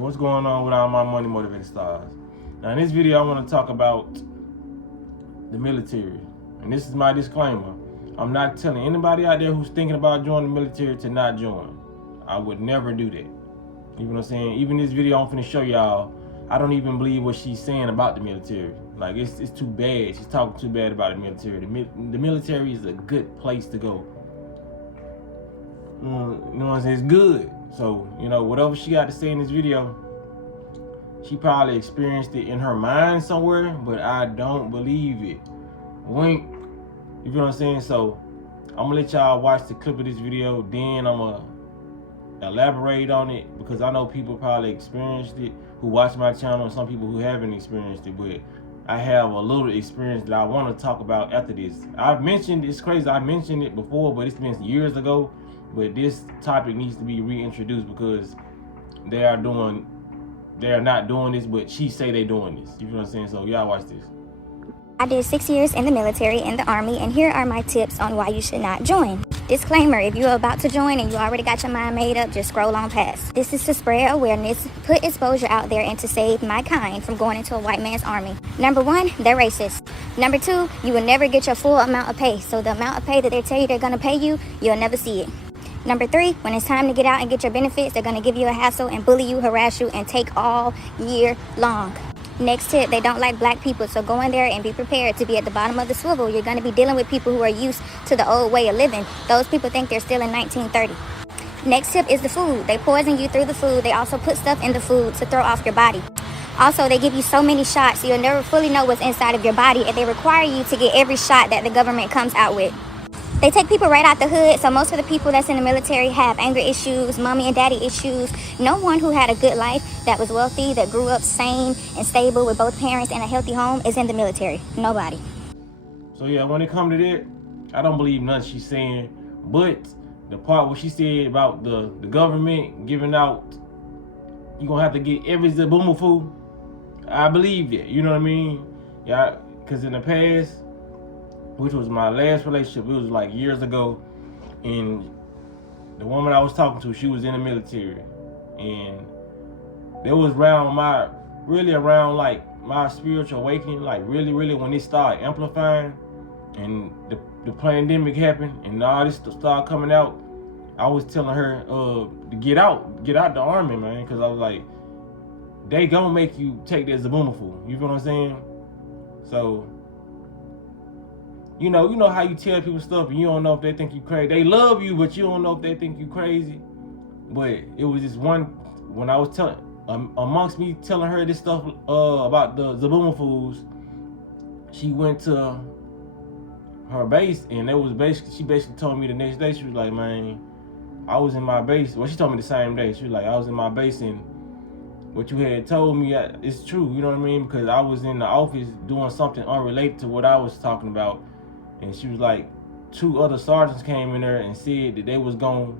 What's going on with all my money motivated stars? Now in this video I want to talk about the military, and this is my disclaimer. I'm not telling anybody out there who's thinking about joining the military to not join. I would never do that. You know what I'm saying? Even this video I'm finna show y'all, I don't even believe what she's saying about the military. Like it's too bad. She's talking too bad about the military. The military is a good place to go. You know what I'm saying? It's good. So, whatever she got to say in this video, she probably experienced it in her mind somewhere, but I don't believe it. Wink. You feel what I'm saying? So, I'm gonna let y'all watch the clip of this video, then I'm gonna elaborate on it, because I know people probably experienced it who watch my channel, and some people who haven't experienced it, but I have a little experience that I want to talk about after this. It's crazy, I mentioned it before, but it's been years ago. But this topic needs to be reintroduced because they are not doing this, but she say they doing this. You feel what I'm saying? So y'all watch this. I did 6 years in the military, in the Army, and here are my tips on why you should not join. Disclaimer, if you're about to join and you already got your mind made up, just scroll on past. This is to spread awareness, put exposure out there, and to save my kind from going into a white man's army. Number 1, they're racist. Number 2, you will never get your full amount of pay. So the amount of pay that they tell you they're going to pay you, you'll never see it. Number 3, when it's time to get out and get your benefits, they're going to give you a hassle and bully you, harass you, and take all year long. Next tip, they don't like black people, so go in there and be prepared to be at the bottom of the swivel. You're going to be dealing with people who are used to the old way of living. Those people think they're still in 1930. Next tip is the food. They poison you through the food. They also put stuff in the food to throw off your body. Also, they give you so many shots, so you'll never fully know what's inside of your body, and they require you to get every shot that the government comes out with. They take people right out the hood, so most of the people that's in the military have anger issues, mommy and daddy issues. No one who had a good life, that was wealthy, that grew up sane and stable with both parents and a healthy home is in the military. Nobody. So yeah, when it comes to that, I don't believe nothing she's saying. But the part where she said about the government giving out, you're going to have to get every Zabumafu, I believe that. You know what I mean? Yeah, because in the past, which was my last relationship, it was like years ago, and the woman I was talking to, she was in the military, and it was around like my spiritual awakening, like really when it started amplifying, and the pandemic happened, and all this stuff started coming out. I was telling her to get out the army, man, because I was like, they gonna make you take that Zabumafu. You feel what I'm saying? So, you know how you tell people stuff and you don't know if they think you crazy. They love you, but you don't know if they think you crazy. But it was just one, when I was telling, amongst me telling her this stuff about the Zabumafus, she went to her base, and she basically told me the next day, she was like, man, I was in my base. Well, she told me the same day. She was like, I was in my base, and what you had told me, it's true, you know what I mean? Because I was in the office doing something unrelated to what I was talking about. And she was like, 2 other sergeants came in there and said that they was going to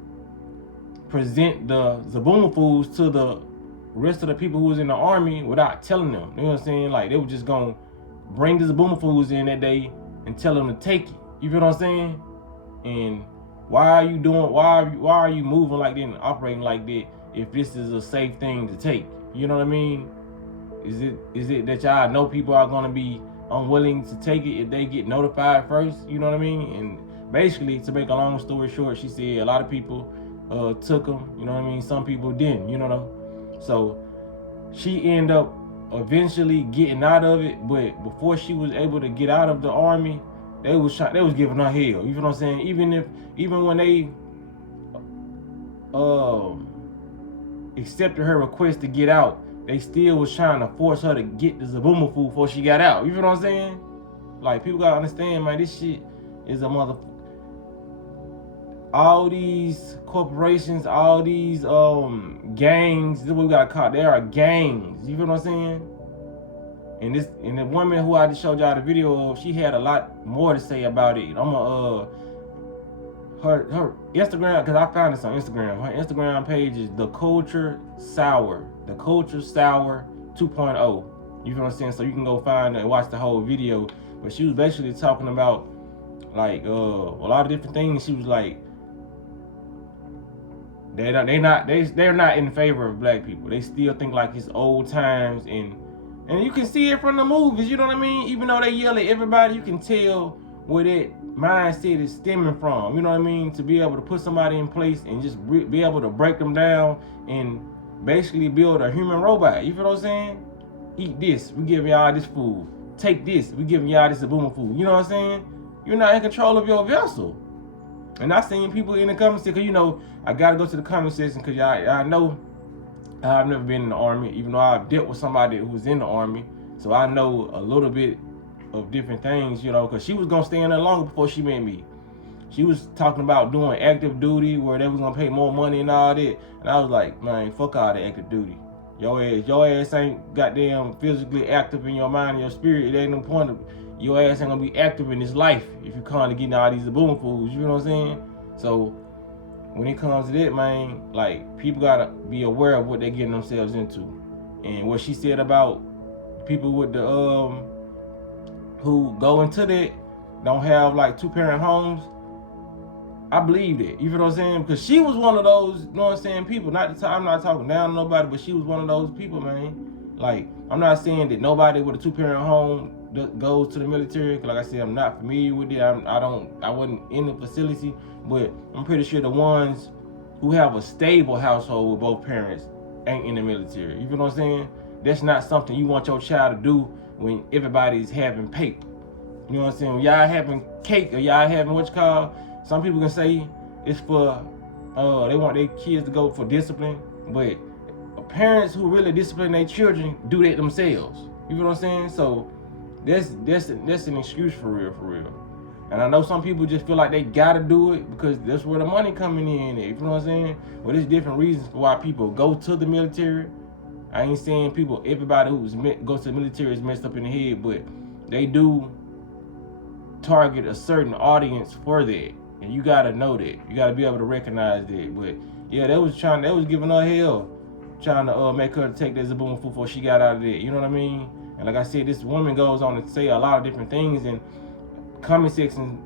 present the Zabumafus to the rest of the people who was in the army without telling them. You know what I'm saying? Like, they were just going to bring the Zabumafus in that day and tell them to take it. You feel what I'm saying? And why are you moving like that and operating like that if this is a safe thing to take? You know what I mean? Is it that y'all know people are going to be unwilling to take it if they get notified first? You know what I mean? And basically, to make a long story short, she said a lot of people took them. You know what I mean? Some people didn't. You know what I mean? So she ended up eventually getting out of it, but before she was able to get out of the army, they was giving her hell. You feel what I'm saying? Even when they accepted her request to get out, they still was trying to force her to get the Zabumafu before she got out. You feel what I'm saying? Like, people gotta understand, man, this shit is a motherfucker. All these corporations, all these gangs, this is what we gotta call it. There are gangs. You feel what I'm saying? And the woman who I just showed y'all the video of, she had a lot more to say about it. I'm gonna her Instagram, because I found this on Instagram. Her Instagram page is The Culture Sour 2.0. You feel what I'm saying? So you can go find and watch the whole video. But she was basically talking about like a lot of different things. She was like, they're not in favor of black people. They still think like it's old times, and you can see it from the movies. You know what I mean? Even though they yell at everybody, you can tell where that mindset is stemming from. You know what I mean? To be able to put somebody in place and just be able to break them down and basically build a human robot. You feel what I'm saying? Eat this, we giving y'all this food. Take this, we giving y'all this Abooma food. You know what I'm saying? You're not in control of your vessel. And I seen people in the comment section, you know, I gotta go to the comment section because y'all know I've never been in the army, even though I've dealt with somebody who was in the army. So I know a little bit of different things, you know, because she was gonna stay in there longer before she met me. She was talking about doing active duty where they was gonna pay more money and all that. And I was like, man, fuck all the active duty. Your ass ain't goddamn physically active in your mind and your spirit. It ain't no point of your ass ain't gonna be active in this life if you kind of getting all these Abooma foods. You know what I'm saying? So when it comes to that, man, like people gotta be aware of what they're getting themselves into. And what she said about people with the who go into that don't have like 2-parent homes, I believe that. You feel what I'm saying? Because she was one of those, you know what I'm saying, people. I'm not talking down to nobody, but she was one of those people, man. Like, I'm not saying that nobody with a 2-parent home goes to the military. Like I said, I'm not familiar with it. I wasn't in the facility, but I'm pretty sure the ones who have a stable household with both parents ain't in the military. You feel what I'm saying? That's not something you want your child to do when everybody's having paper. You know what I'm saying? When y'all having cake or y'all having what you call, some people can say it's for, they want their kids to go for discipline, but parents who really discipline their children do that themselves. You know what I'm saying? So that's an excuse for real. And I know some people just feel like they gotta do it because that's where the money coming in. You know what I'm saying? Well, there's different reasons for why people go to the military. I ain't saying everybody who goes to the military is messed up in the head, but they do target a certain audience for that. And you gotta know that. You gotta be able to recognize that. But yeah, they was giving her hell, trying to make her take that Abooma food before she got out of that. You know what I mean? And like I said, this woman goes on to say a lot of different things, and comment section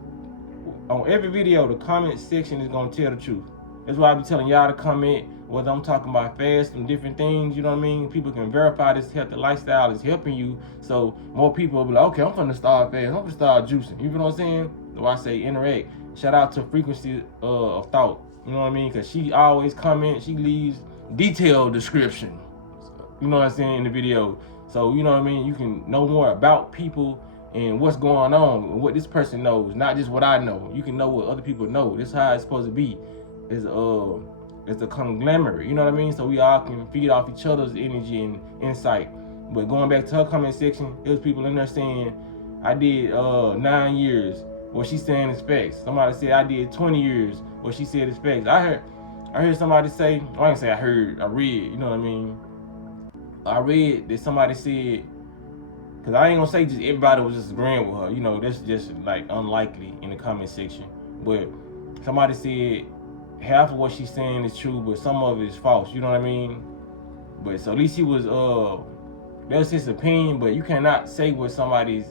on every video, the comment section is gonna tell the truth. That's why I be telling y'all to comment whether I'm talking about fast and different things. You know what I mean? People can verify this healthy lifestyle is helping you, so more people will be like, okay, I'm gonna start fast. I'm gonna start juicing. You know what I'm saying? So I say interact. Shout out to Frequency of Thought. You know what I mean? Because she always comments. She leaves detailed description. You know what I'm saying, in the video. So you know what I mean? You can know more about people and what's going on and what this person knows, not just what I know. You can know what other people know. This is how it's supposed to be. It's a conglomerate, you know what I mean? So we all can feed off each other's energy and insight. But going back to her comment section, there was people in there saying, I did 9 years. What she's saying is facts. Somebody said I did 20 years. What she said is facts. I heard somebody say, I didn't say I heard, I read, you know what I mean? I read that somebody said, because I ain't gonna say just everybody was just agreeing with her, you know, that's just like unlikely in the comment section. But somebody said half of what she's saying is true, but some of it is false, you know what I mean? But so at least he was that's his opinion, but you cannot say what somebody's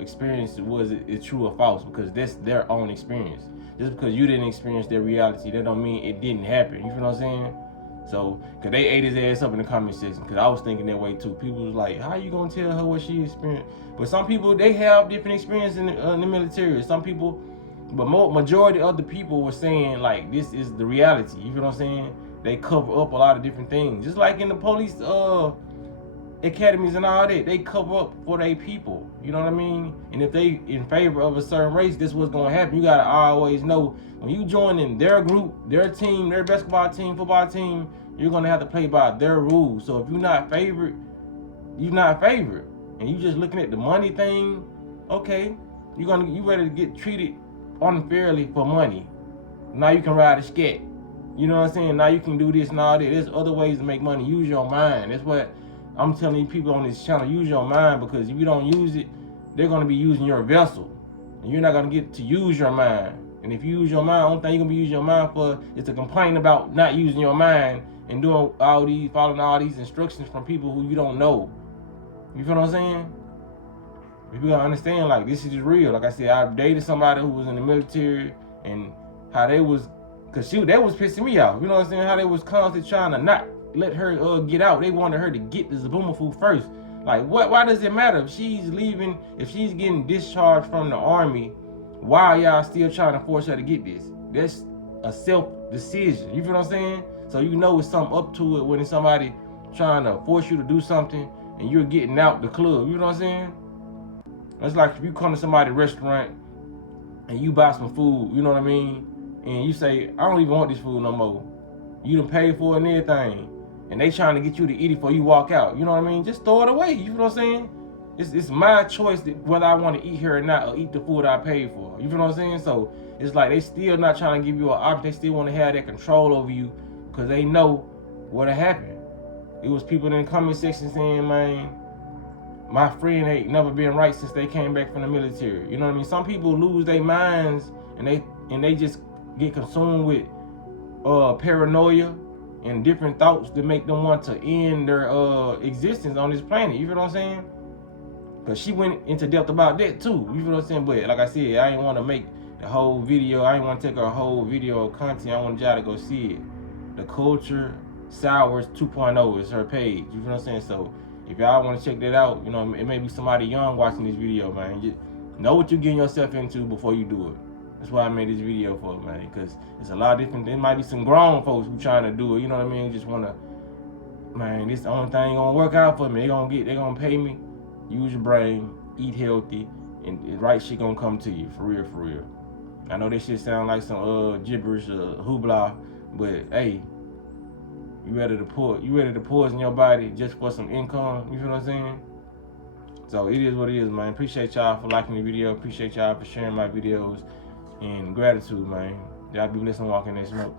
experience was is true or false, because that's their own experience. Just because you didn't experience their reality, that don't mean it didn't happen. You feel what I'm saying? So, because they ate his ass up in the comment section, because I was thinking that way too. People was like, how you going to tell her what she experienced? But some people, they have different experience in the military. Some people, but majority of the people were saying, like, this is the reality. You feel what I'm saying? They cover up a lot of different things. Just like in the police academies and all that, they cover up for their people. You know what I mean? And if they in favor of a certain race, this is what's going to happen. You got to always know, when you join in their group, their team, their basketball team, football team, you're going to have to play by their rules. So if you're not favored, you're not favored. And you just looking at the money thing, okay, you ready to get treated unfairly for money. Now you can ride a scat. You know what I'm saying? Now you can do this and all that. There's other ways to make money. Use your mind. That's what I'm telling you people on this channel. Use your mind, because if you don't use it, they're going to be using your vessel. And you're not going to get to use your mind. And if you use your mind, the only thing you're going to be using your mind for is to complain about not using your mind and doing following all these instructions from people who you don't know. You feel what I'm saying? People gotta understand, like, this is just real. Like I said, I dated somebody who was in the military, and how they was Cause that was pissing me off. You know what I'm saying? How they was constantly trying to not let her get out. They wanted her to get the Zaboomafoo first. Like, what? Why does it matter if she's leaving? If she's getting discharged from the army, why are y'all still trying to force her to get this? That's a self decision. You feel what I'm saying? So you know it's something up to it when it's somebody trying to force you to do something and you're getting out the club. You know what I'm saying? It's like if you come to somebody's restaurant and you buy some food. You know what I mean? And you say, I don't even want this food no more. You done paid for it and everything. And they trying to get you to eat it before you walk out. You know what I mean? Just throw it away. You know what I'm saying? It's my choice whether I want to eat here or not, or eat the food I paid for. You feel what I'm saying? So it's like they still not trying to give you an option. They still want to have that control over you because they know what'll happen. It was people in the comment section saying, man, my friend ain't never been right since they came back from the military. You know what I mean? Some people lose their minds and they just get consumed with paranoia and different thoughts that make them want to end their existence on this planet. You feel what I'm saying? Because she went into depth about that too. You feel what I'm saying? But like I said, I didn't want to make the whole video. I didn't want to take a whole video of content. I want y'all to go see it. The Culture Sours 2.0 is her page. You feel what I'm saying? So if y'all want to check that out, you know, it may be somebody young watching this video, man. You know what you're getting yourself into before you do it. That's why I made this video for, man, because it's a lot of different. There might be some grown folks who trying to do it. You know what I mean? Just wanna, man, this the only thing gonna work out for me. They gonna pay me. Use your brain, eat healthy, and the right shit gonna come to you, for real, for real. I know this shit sound like some gibberish, hoopla, but hey, you ready to poison your body just for some income? You feel what I'm saying? So it is what it is, man. Appreciate y'all for liking the video. Appreciate y'all for sharing my videos. And gratitude, man. Y'all be blessed and walking in smoke.